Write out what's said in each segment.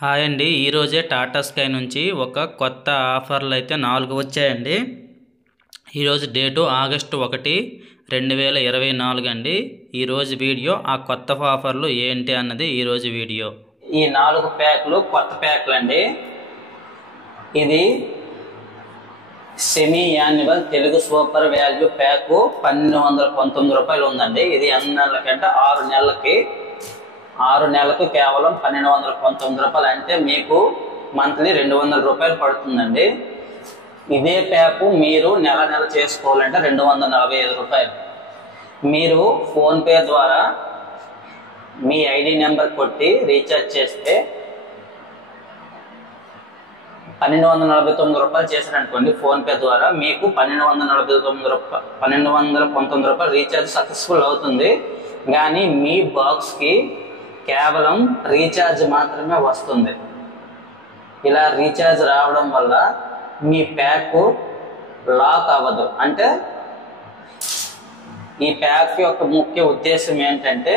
Hi అండి, ఈరోజే Tata sky నుంచి ఒక కొత్త ఆఫర్లు అయితే 4 వచ్చాయండి. ఈరోజు డేటు ఆగస్టు 1, 2024 అండి. ఈరోజు వీడియో ఆ కొత్త ఆఫర్లు ఏంటి అన్నది ఈరోజు వీడియో. ఈ 4 ప్యాకులు కొత్త ప్యాకులు అండి. ఇది semi annual Telugu super value pack 1219 రూపాయలు ఉందండి. ఇది ఎన్ని నెలలకంటే 6 నెలలకి 6 నెలలకు కేవలం 1219 రూపాయలు, అంటే మీకు మంత్లీ 200 రూపాయలు పడుతుందండి. ఇదే ప్యాకు మీరు నెల చేసుకోవాలంటే 245 రూపాయలు. మీరు ఫోన్పే ద్వారా మీ ఐడి నెంబర్ కొట్టి రీఛార్జ్ చేస్తే 1249 రూపాయలు చేశారనుకోండి, ఫోన్పే ద్వారా మీకు 1219 రూపాయలు రీఛార్జ్ సక్సెస్ఫుల్ అవుతుంది. కానీ మీ బాక్స్కి కేవలం రీఛార్జ్ మాత్రమే వస్తుంది. ఇలా రీఛార్జ్ రావడం వల్ల మీ ప్యాక్ లాక్ అవ్వదు. అంటే ఈ ప్యాక్ యొక్క ముఖ్య ఉద్దేశం ఏంటంటే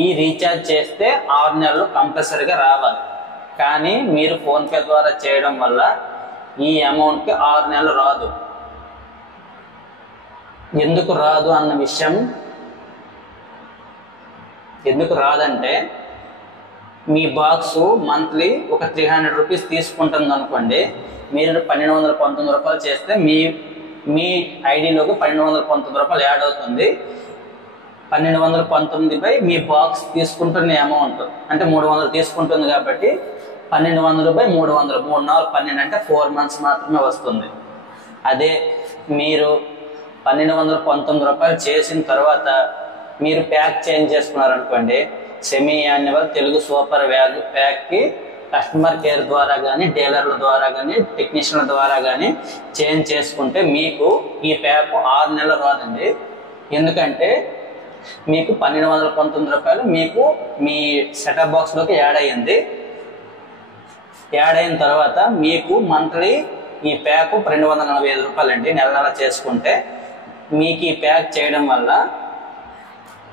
ఈ రీఛార్జ్ చేస్తే 6 నెలలు కంపల్సరీగా రావాలి. కానీ మీరు ఫోన్పే ద్వారా చేయడం వల్ల ఈ అమౌంట్కి 6 నెలలు రాదు. ఎందుకు రాదు అన్న విషయం, ఎందుకు రాదంటే మీ బాక్స్ మంత్లీ ఒక 300 రూపీస్ తీసుకుంటుంది అనుకోండి. మీరు 1219 రూపాయలు చేస్తే మీ ఐడిలోకి 1219 రూపాయలు యాడ్ అవుతుంది. 1219 మీ బాక్స్ తీసుకుంటున్న అమౌంట్ అంటే 300 తీసుకుంటుంది కాబట్టి 1200/300 3 4 12 అంటే 4 మంత్స్ మాత్రమే వస్తుంది. అదే మీరు 1219 రూపాయలు చేసిన తర్వాత మీరు ప్యాక్ చేంజ్ చేసుకున్నారనుకోండి, semi annual Telugu super value ప్యాక్కి కస్టమర్ కేర్ ద్వారా కానీ డీలర్ల ద్వారా కానీ టెక్నీషియన్ల ద్వారా కానీ చేంజ్ చేసుకుంటే మీకు ఈ ప్యాక్ 6 నెలలు రాదండి. ఎందుకంటే మీకు 1219 రూపాయలు మీకు మీ సెటప్ బాక్స్లోకి యాడ్ అయ్యింది. యాడ్ అయిన తర్వాత మీకు మంత్లీ ఈ ప్యాక్ 245 రూపాయలు అండి. నెల చేసుకుంటే మీకు ఈ ప్యాక్ చేయడం వల్ల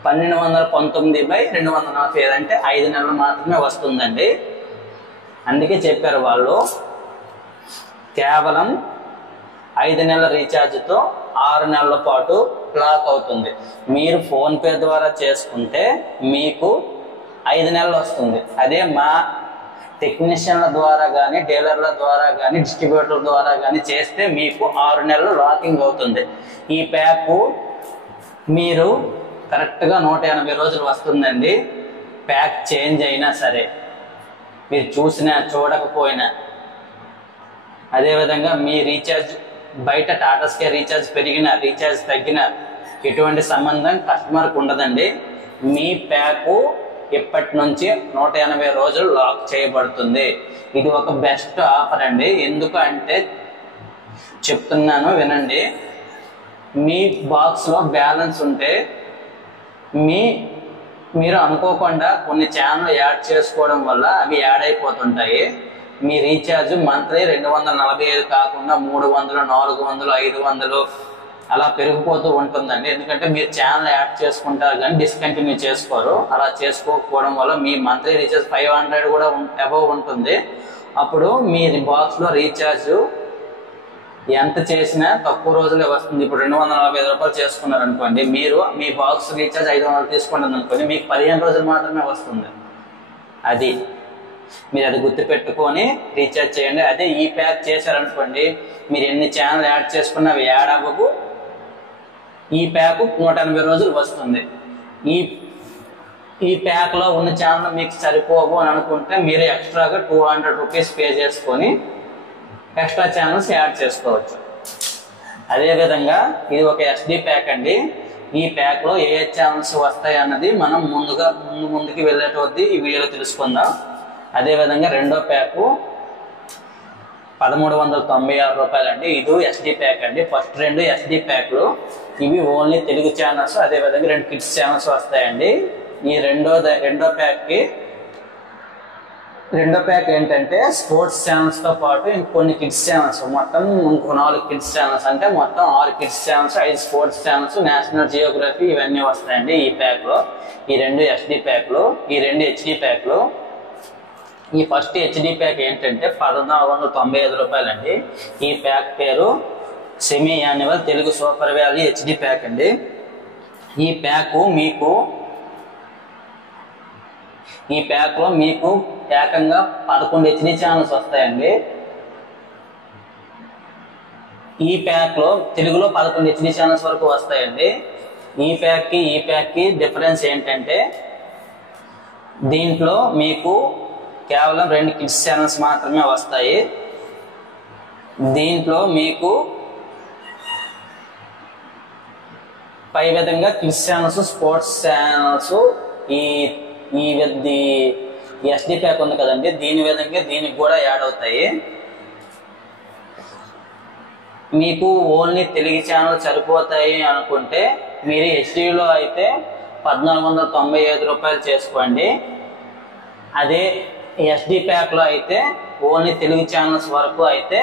1219/245 అంటే 5 నెలలు మాత్రమే వస్తుందండి. అందుకే చెప్పారు వాళ్ళు, కేవలం 5 నెలల రీఛార్జ్తో 6 నెలల పాటు లాక్ అవుతుంది. మీరు ఫోన్పే ద్వారా చేసుకుంటే మీకు 5 నెలలు వస్తుంది. అదే మా టెక్నీషియన్ల ద్వారా కానీ డీలర్ల ద్వారా కానీ డిస్ట్రిబ్యూటర్ల ద్వారా కానీ చేస్తే మీకు 6 నెలలు లాకింగ్ అవుతుంది. ఈ ప్యాక్ మీరు కరెక్ట్గా 180 రోజులు వస్తుందండి. ప్యాక్ చేంజ్ అయినా సరే, మీరు చూసినా చూడకపోయినా. అదేవిధంగా మీ రీఛార్జ్ బయట టాటా స్కై రీఛార్జ్ పెరిగినా రీఛార్జ్ తగ్గినా ఎటువంటి సంబంధం కస్టమర్కి ఉండదండి. మీ ప్యాకు ఇప్పటి నుంచి 180 రోజులు లాక్ చేయబడుతుంది. ఇది ఒక బెస్ట్ ఆఫర్ అండి. ఎందుకు అంటే చెప్తున్నాను వినండి. మీ బాక్స్లో బ్యాలెన్స్ ఉంటే మీరు అనుకోకుండా కొన్ని ఛానల్ యాడ్ చేసుకోవడం వల్ల అవి యాడ్ అయిపోతుంటాయి. మీ రీఛార్జ్ మంత్లీ 245 కాకుండా 300, 400, 500 అలా పెరిగిపోతూ ఉంటుందండి. ఎందుకంటే మీరు ఛానల్ యాడ్ చేసుకుంటారు కానీ డిస్కంటిన్యూ చేసుకోరు. అలా చేసుకోకపోవడం వల్ల మీ మంత్లీ రీఛార్జ్ 500 కూడా అబవ్ ఉంటుంది. అప్పుడు మీ బాక్స్లో రీఛార్జ్ ఎంత చేసినా తక్కువ రోజులే వస్తుంది. ఇప్పుడు 245 రూపాయలు చేసుకున్నారు అనుకోండి, మీరు మీ బాక్స్ రీఛార్జ్ 500 తీసుకుంటుంది అనుకోండి, మీకు 15 రోజులు మాత్రమే వస్తుంది. అది మీరు అది గుర్తుపెట్టుకొని రీఛార్జ్ చేయండి. అదే ఈ ప్యాక్ చేశారనుకోండి, మీరు ఎన్ని ఛానల్ యాడ్ చేసుకున్నా అవి యాడ్ అవ్వవు. ఈ ప్యాక్ 180 రోజులు వస్తుంది. ఈ ప్యాక్లో ఉన్న ఛానల్ మీకు సరిపోవు అని అనుకుంటే మీరు ఎక్స్ట్రాగా 200 రూపీస్ పే చేసుకొని ఎక్స్ట్రా ఛానల్స్ యాడ్ చేసుకోవచ్చు. అదేవిధంగా ఇది ఒక SD ప్యాక్ అండి. ఈ ప్యాక్లో ఏ ఛానల్స్ వస్తాయి అన్నది మనం ముందుకి వెళ్ళేటోది ఈ వీడియోలో తెలుసుకుందాం. అదేవిధంగా రెండో ప్యాకు 1396 రూపాయలు అండి. ఇది SD ప్యాక్ అండి. ఫస్ట్ 2 SD ప్యాక్లు, ఇవి ఓన్లీ తెలుగు ఛానల్స్, అదేవిధంగా 2 కిడ్స్ ఛానల్స్ వస్తాయండి. ఈ రెండో ప్యాక్ ఏంటంటే స్పోర్ట్స్ ఛానల్స్తో పాటు ఇంకొన్ని కిడ్స్ ఛానల్స్, మొత్తం ఇంకో 4 కిడ్స్ ఛానల్స్, అంటే మొత్తం 6 kids channels, 5 sports channels, national Geography ఇవన్నీ వస్తాయండి ఈ ప్యాక్లో. ఈ 2 SD ప్యాక్లు, ఈ 2 HD ప్యాక్లు. ఈ ఫస్ట్ హెచ్డి ప్యాక్ ఏంటంటే 1495 రూపాయలండి. ఈ ప్యాక్ పేరు semi annual Telugu super value HD pack అండి. ఈ ప్యాక్లో మీకు ఏకంగా 11 హెచ్డి ఛానల్స్ వస్తాయండి. ఈ ప్యాక్లో తెలుగులో 11 హెచ్డి ఛానల్స్ వరకు వస్తాయండి. ఈ ప్యాక్కి డిఫరెన్స్ ఏంటంటే దీంట్లో మీకు కేవలం 2 కిడ్స్ ఛానల్స్ మాత్రమే వస్తాయి. దీంట్లో మీకు పై విధంగా కిడ్స్ ఛానల్స్, స్పోర్ట్స్ ఛానల్స్ ఈ ఎస్డి ప్యాక్ ఉంది కదండి, దీని విధంగా దీనికి కూడా యాడ్ అవుతాయి. మీకు ఓన్లీ తెలుగు ఛానల్ సరిపోతాయి అనుకుంటే మీరు హెచ్డిలో అయితే 1495 రూపాయలు చేసుకోండి. అదే ఎస్డి ప్యాక్లో అయితే ఓన్లీ తెలుగు ఛానల్స్ వరకు అయితే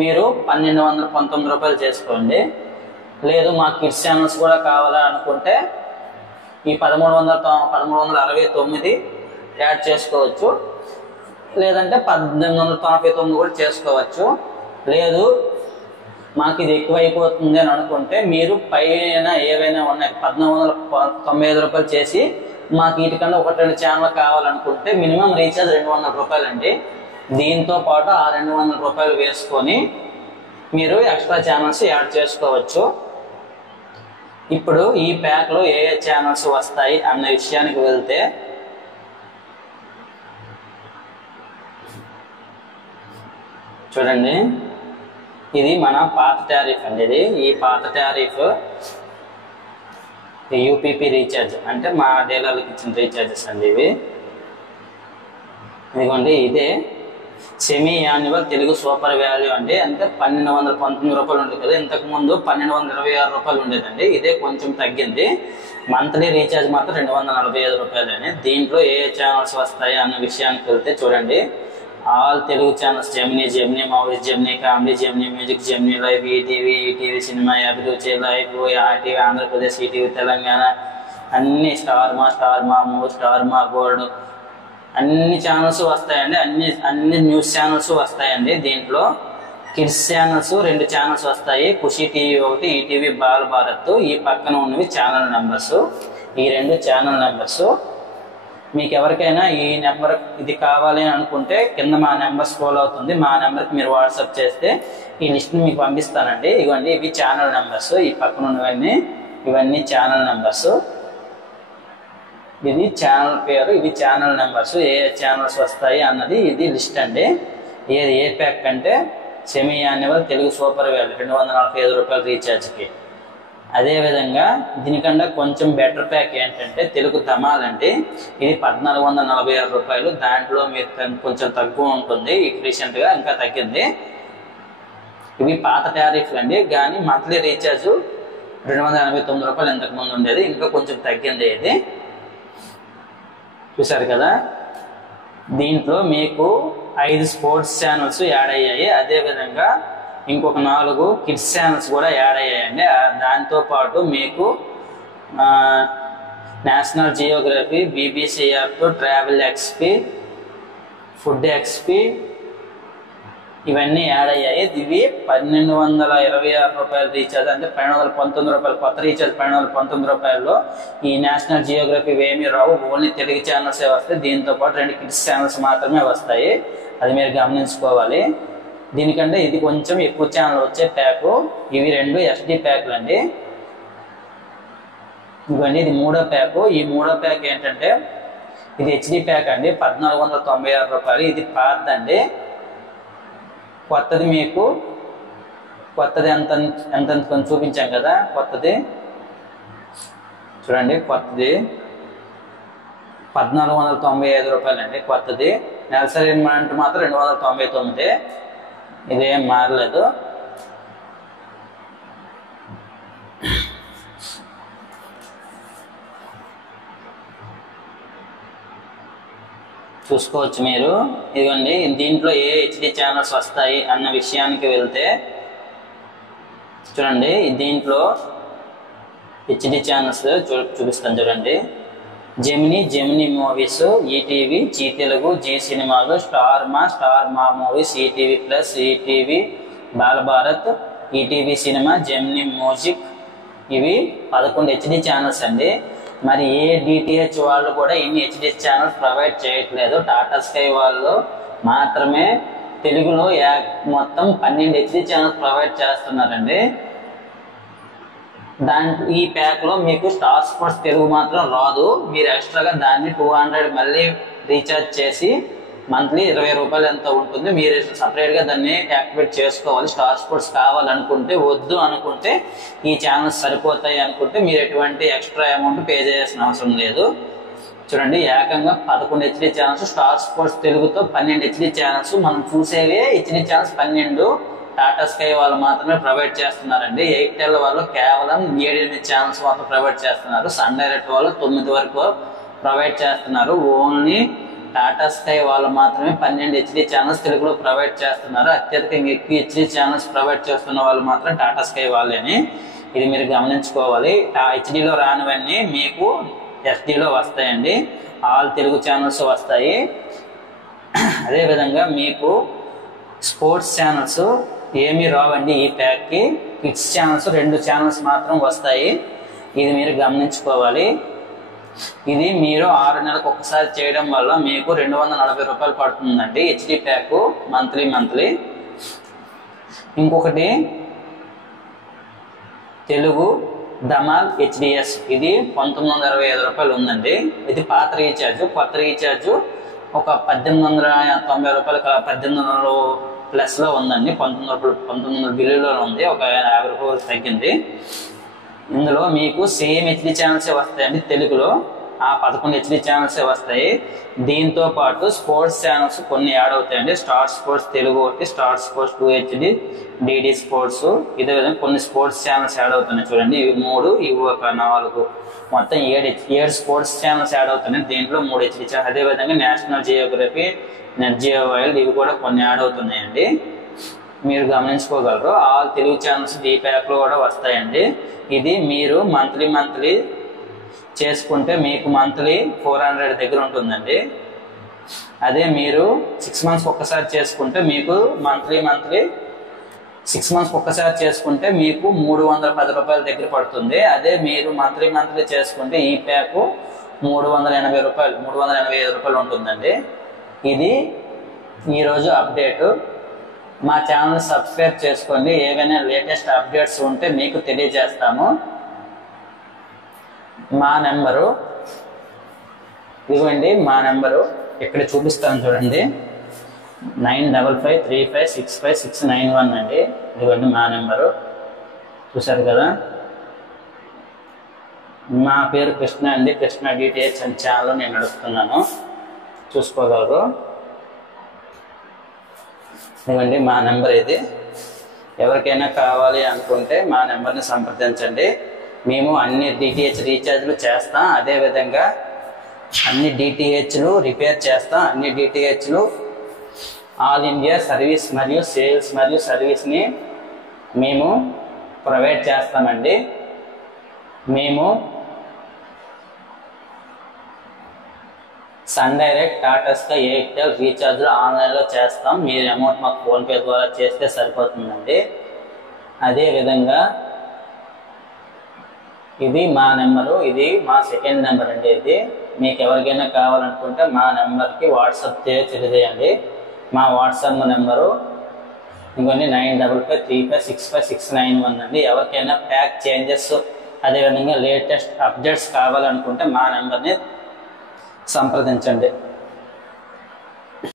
మీరు 1219 రూపాయలు చేసుకోండి. లేదు మా కిడ్స్ ఛానల్స్ కూడా కావాలా అనుకుంటే ఈ 1369 యాడ్ చేసుకోవచ్చు. లేదంటే 1899 కూడా చేసుకోవచ్చు. లేదు మాకు ఇది ఎక్కువైపోతుంది అని అనుకుంటే మీరు పైన ఏవైనా ఉన్నాయి 1495 రూపాయలు చేసి మాకు వీటికన్నా 1-2 ఛానల్ కావాలనుకుంటే మినిమం రీఛార్జ్ 200 రూపాయలండి. దీంతో పాటు ఆ 200 రూపాయలు వేసుకొని మీరు ఎక్స్ట్రా ఛానల్స్ యాడ్ చేసుకోవచ్చు. ఇప్పుడు ఈ ప్యాక్లో ఏ ఛానల్స్ వస్తాయి అన్న విషయానికి వెళ్తే చూడండి, ఇది మన పాత టారిఫ్ అండి. ఈ పాత టారిఫ్ యూపీపీ రీఛార్జ్ అంటే మా డీలర్లకు ఇచ్చిన రీఛార్జెస్ అండి ఇవి. ఇదిగోండి, ఇదే semi annual Telugu super value అండి. అంటే 1219 రూపాయలు ఉండేది కదా, ఇంతకు ముందు 1226 రూపాయలు ఉండేదండి. ఇదే కొంచెం తగ్గింది. మంత్లీ రీఛార్జ్ మాత్రం 245 రూపాయలని. దీంట్లో ఏ ఛానల్స్ వస్తాయి అన్న విషయానికి వెళ్తే చూడండి, all Telugu channels Gemini movies, Gemini comedy, Gemini music, Gemini live, ETV cinema, Abhiruchi live, RTV Andhra Pradesh, ETV Telangana, అన్ని Star Maa movie, Star Maa gold, అన్ని ఛానల్స్ వస్తాయండి. అన్ని న్యూస్ ఛానల్స్ వస్తాయండి. దీంట్లో కిడ్స్ ఛానల్స్ 2 ఛానల్స్ వస్తాయి, ఖుషి టీవీ 1, ఈటీవీ బాల భారత్. ఈ పక్కన ఉన్నవి ఛానల్ నెంబర్స్. ఈ 2 ఛానల్ నెంబర్స్ మీకు ఎవరికైనా ఈ నెంబర్ ఇది కావాలి అని అనుకుంటే కింద మా నెంబర్ స్క్రోల్ అవుతుంది. మా నెంబర్కి మీరు వాట్సాప్ చేస్తే ఈ లిస్ట్ని మీకు పంపిస్తానండి. ఇవ్వండి, ఇవి ఛానల్ నెంబర్స్. ఈ పక్కన ఉన్నవన్నీ ఇవన్నీ ఛానల్ నెంబర్స్. ఇది ఛానల్ పేరు, ఇది ఛానల్ నెంబర్స్. ఏ ఛానల్స్ వస్తాయి అన్నది ఇది లిస్ట్ అండి. ఏ ప్యాక్ అంటే semi annual Telugu super value 245 రూపాయలు రీఛార్జ్కి. అదేవిధంగా దీనికన్నా కొంచెం బెటర్ ప్యాక్ ఏంటంటే తెలుగు ధమాల్ అండి. ఇది 1446 రూపాయలు. దాంట్లో మీరు కొంచెం తక్కువ ఉంటుంది, రీసెంట్గా ఇంకా తగ్గింది. ఇవి పాత టారిఫ్లు అండి, కానీ మంత్లీ రీఛార్జ్ 289 రూపాయలు ఇంతకు ముందు ఉండేది, ఇంకా కొంచెం తగ్గింది. ఇది చూసారు కదా. దీంట్లో మీకు 5 స్పోర్ట్స్ ఛానల్స్ యాడ్ అయ్యాయి. అదేవిధంగా ఇంకొక 4 కిడ్స్ ఛానల్స్ కూడా యాడ్ అయ్యాయండి. దాంతోపాటు మీకు national Geography, BBC earth, travel XP, food XP ఇవన్నీ యాడ్ అయ్యాయి. ఇవి 1226 రూపాయలు రీఛార్జ్, అంటే 1219 రూపాయలు. కొత్త రీఛార్జ్ 1219 రూపాయల్లో ఈ నేషనల్ జియోగ్రఫీ ఏమీ రావు, ఓన్లీ తెలుగు ఛానల్సే వస్తాయి. దీంతో పాటు 2 కిడ్స్ ఛానల్స్ మాత్రమే వస్తాయి, అది మీరు గమనించుకోవాలి. దీనికంటే ఇది కొంచెం ఎక్కువ ఛానల్ వచ్చే ప్యాకు. ఇవి 2 ఎస్డి ప్యాక్లు అండి. ఇవ్వండి, ఇది 3వ ప్యాకు. ఈ 3వ ప్యాక్ ఏంటంటే ఇది హెచ్డి ప్యాక్ అండి, 1496 రూపాయలు. ఇది పాతదండి. కొత్తది మీకు ఎంత కొంచెం చూపించాం కదా. కొత్తది చూడండి, కొత్తది 1495 రూపాయలు అండి. కొత్తది నెలసరి అమౌంట్ మాత్రం 299. ఇదేం మారలేదు. చూసుకోవచ్చు మీరు. ఇదిగోండి, దీంట్లో ఏ హెచ్డి ఛానల్స్ వస్తాయి అన్న విషయానికి వెళ్తే చూడండి, దీంట్లో హెచ్డి ఛానల్స్ చూపిస్తాను చూడండి. Gemini movies, ETV, Zee Telugu, Zee సినిమాలు, star Maa movies, ETV plus, ETV Bal Bharat, ETV cinema, Gemini music, ఇవి 11 హెచ్డి ఛానల్స్ అండి. మరి ఏ డిటిహెచ్ వాళ్ళు కూడా ఇన్ని హెచ్డి ఛానల్స్ ప్రొవైడ్ చేయట్లేదు. టాటా స్కై వాళ్ళు మాత్రమే తెలుగులో మొత్తం 12 హెచ్డి ఛానల్స్ ప్రొవైడ్ చేస్తున్నారండి. ఈ ప్యాక్ లో మీకు స్టార్ స్పోర్ట్స్ తెలుగు మాత్రం రాదు. మీరు ఎక్స్ట్రాగా దాన్ని 200 మళ్ళీ రీఛార్జ్ చేసి మంత్లీ 20 రూపాయలు ఎంత ఉంటుంది, మీరు సపరేట్ గా దాన్ని యాక్టివేట్ చేసుకోవాలి. స్టార్ స్పోర్ట్స్ కావాలనుకుంటే, వద్దు అనుకుంటే, ఈ ఛానల్స్ సరిపోతాయి అనుకుంటే మీరు ఎటువంటి ఎక్స్ట్రా అమౌంట్ పే చేయాల్సిన అవసరం లేదు. చూడండి, ఏకంగా 11 హెచ్డి ఛానల్స్, స్టార్ స్పోర్ట్స్ తెలుగుతో 12 హెచ్డి ఛానల్స్. మనం చూసేవే హెచ్డి ఛానల్స్ 12 టాటా స్కై వాళ్ళు మాత్రమే ప్రొవైడ్ చేస్తున్నారండి. ఎయిర్టెల్ వాళ్ళు కేవలం 7 ఛానల్స్ మాత్రం ప్రొవైడ్ చేస్తున్నారు. సన్ డైరెక్ట్ వాళ్ళు 9 వరకు ప్రొవైడ్ చేస్తున్నారు. ఓన్లీ టాటా స్కై వాళ్ళు మాత్రమే 12 హెచ్డి ఛానల్స్ తెలుగులో ప్రొవైడ్ చేస్తున్నారు. అత్యధికంగా ఎక్కువ హెచ్డి ఛానల్స్ ప్రొవైడ్ చేస్తున్న వాళ్ళు మాత్రం టాటా స్కై వాళ్ళని. ఇది మీరు గమనించుకోవాలి. హెచ్డిలో రానివన్నీ మీకు ఎస్డిలో వస్తాయండి. ఆల్ తెలుగు ఛానల్స్ వస్తాయి. అదేవిధంగా మీకు స్పోర్ట్స్ ఛానల్స్ ఏమీ రావండి ఈ ప్యాక్కి. కిడ్స్ ఛానల్స్ 2 ఛానల్స్ మాత్రం వస్తాయి. ఇది మీరు గమనించుకోవాలి. ఇది మీరు 6 నెలలకు ఒకసారి చేయడం వల్ల మీకు 240 రూపాయలు పడుతుందండి హెచ్డి ప్యాక్ మంత్లీ. ఇంకొకటి తెలుగు ధమాల్ హెచ్డిఎస్, ఇది 1925 రూపాయలు ఉందండి. ఇది పాత రీఛార్జ్. కొత్త రీఛార్జ్ ఒక 1890 రూపాయలు, 1800 ప్లస్ లో ఉందండి. 1900 బిల్లులో ఉంది. ఒక 50 రూపాయలు తగ్గింది. ఇందులో మీకు సేమ్ హెచ్డి ఛానల్సే వస్తాయండి. తెలుగులో ఆ 11 హెచ్డి ఛానల్సే వస్తాయి. దీంతో పాటు స్పోర్ట్స్ ఛానల్స్ కొన్ని యాడ్ అవుతాయండి. స్టార్ స్పోర్ట్స్ తెలుగు ఒకటి, star sports 2 HD, DD sports, ఇదే విధంగా కొన్ని స్పోర్ట్స్ ఛానల్స్ యాడ్ అవుతున్నాయి. చూడండి, ఇవి 3, ఇవి ఒక 4, మొత్తం 7 స్పోర్ట్స్ ఛానల్స్ యాడ్ అవుతున్నాయి. దీంట్లో 3 హెచ్డి ఛానల్. అదేవిధంగా national geography, Nat Geo Wild, ఇవి కూడా కొన్ని యాడ్ అవుతున్నాయండి. మీరు గమనించుకోగలరు. ఆల్ తెలుగు ఛానల్స్ ఈ ప్యాక్ లో కూడా వస్తాయండి. ఇది మీరు మంత్లీ చేసుకుంటే మీకు మంత్లీ 400 దగ్గర ఉంటుందండి. అదే మీరు 6 మంత్స్ ఒక్కసారి చేసుకుంటే మీకు మంత్లీ 6 మంత్స్ ఒక్కసారి చేసుకుంటే మీకు 310 రూపాయల దగ్గర పడుతుంది. అదే మీరు మంత్లీ చేసుకుంటే ఈ ప్యాక్ 380 రూపాయలు, 385 రూపాయలు ఉంటుందండి. ఇది ఈరోజు అప్డేటు. మా ఛానల్ సబ్స్క్రైబ్ చేసుకోండి. ఏవైనా లేటెస్ట్ అప్డేట్స్ ఉంటే మీకు తెలియజేస్తాము. మా నెంబరు ఇవ్వండి. మా నెంబరు ఇక్కడ చూపిస్తాను చూడండి, 9553565691 అండి. ఇవ్వండి మా నెంబరు. చూసారు కదా. మా పేరు కృష్ణ అండి. కృష్ణ డిటిహెచ్ అని ఛానల్ నేను నడుపుతున్నాను, చూసుకోగలరు. ఇవ్వండి మా నెంబర్ ఇది. ఎవరికైనా కావాలి అనుకుంటే మా నెంబర్ని సంప్రదించండి. మేము అన్ని డిటిహెచ్ రీఛార్జ్లు చేస్తాం. అదేవిధంగా అన్ని డిటిహెచ్లు రిపేర్ చేస్తాం. అన్ని డిటిహెచ్లు ఆల్ ఇండియా సర్వీస్ మరియు సేల్స్ మరియు సర్వీస్ని మేము ప్రొవైడ్ చేస్తామండి. మేము Sun Direct, Tata Sky, Airtel రీఛార్జ్లు ఆన్లైన్లో చేస్తాం. మీరు అమౌంట్ మాకు ఫోన్పే ద్వారా చేస్తే సరిపోతుందండి. అదేవిధంగా ఇది మా నెంబరు. ఇది మా సెకండ్ నెంబర్ అండి. ఇది మీకు ఎవరికైనా కావాలనుకుంటే మా నెంబర్కి వాట్సాప్ తెలియజేయండి. మా వాట్సాప్ నెంబరు ఇంకొన్ని 9553565691 అండి. ఎవరికైనా ప్యాక్ చేంజెస్ అదేవిధంగా లేటెస్ట్ అప్డేట్స్ కావాలనుకుంటే మా నెంబర్ని సంప్రదించండి.